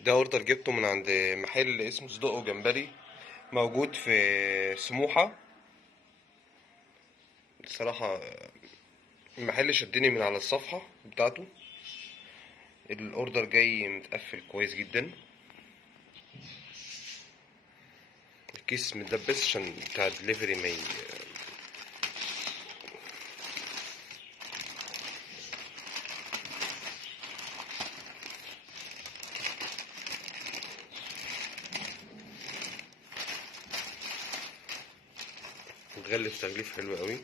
ده اوردر جبته من عند محل اسمه صدق وجمبري، موجود في سموحة. الصراحة المحل شدني من على الصفحة بتاعته. الاوردر جاي متقفل كويس جدا، الكيس متدبس عشان بتاع دليفري متغلف تغليف حلو قوي.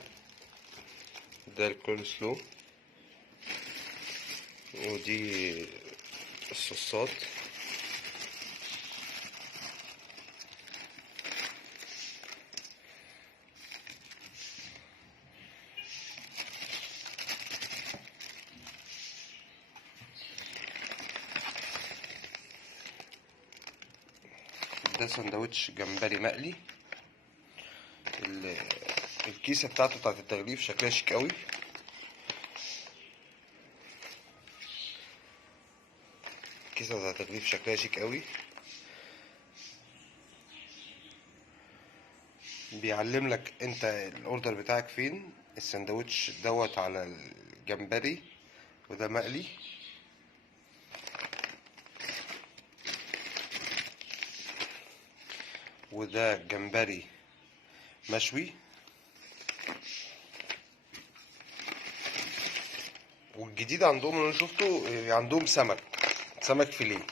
ده الكول سلو، ودي الصوصات. ده سندوتش جمبري مقلي. ال- الكيسة بتاعته بتاعت التغليف شكلها شيك قوي. الكيسة بتاعت التغليف شكلها شيك قوي. بيعلم لك انت الاوردر بتاعك فين. السندوتش دوت على الجمبري، وده مقلي. وده جمبري مشوي. والجديد عندهم اللي انا شفته عندهم سمك فيليه.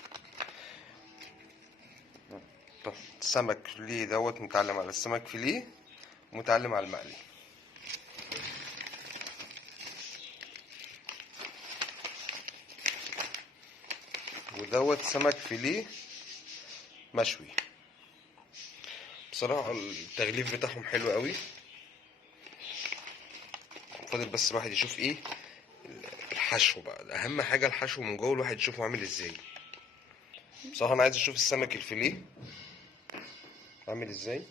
طب السمك فيليه دوت متعلم على السمك فيليه، ومتعلم على المقلي. ودوت سمك فيليه مشوي. بصراحة التغليف بتاعهم حلو قوي. فاضل بس الواحد يشوف ايه الحشو بقى. اهم حاجة الحشو من جوه، الواحد يشوفه عامل ازاي. بصراحة انا عايز اشوف السمك الفيليه عامل ازاي.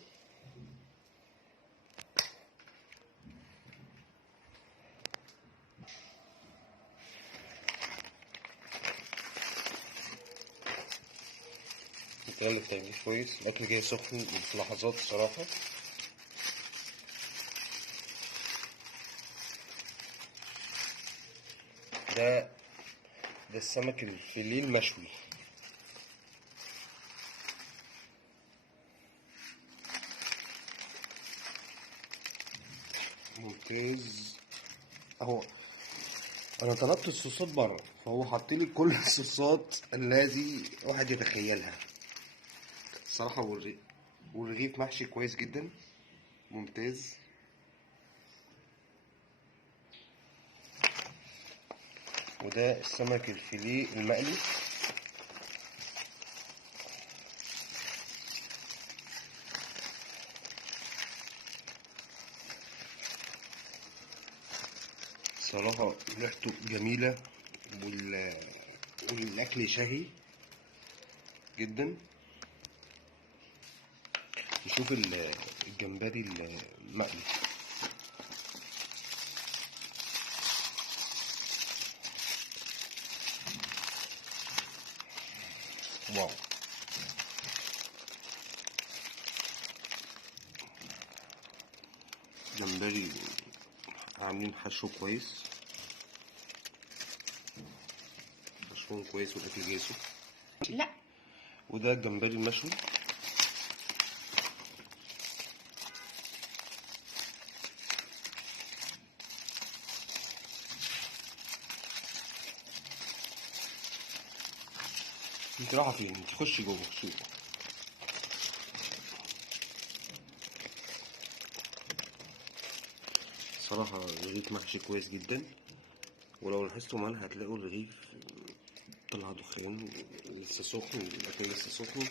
متغلف تغليف كويس. الاكل جاي سخن في لحظات الصراحة. ده ده السمك الفيليه المشوي. ممتاز اهو. انا طلبت الصوصات بره، فهو حط لي كل الصوصات الذي واحد يتخيلها. الصراحه والرغيف محشي كويس جدا، ممتاز. وده السمك الفيليه المقلي. صراحه ريحته جميله، وال... والاكل شهي جدا. نشوف الجمبري المقلي. واو. جمبري عاملين حشو كويس، حشوهم كويس والاكل جاي سخن. لا. وده الجمبري المشوي. انت رايحه فين؟ انت خشي جوه شوفي. صراحة الرغيف محشي كويس جدا، ولو لاحظتوا معانا هتلاقوا الرغيف طلع دخان، لسه سخن، الأكل لسه سخن.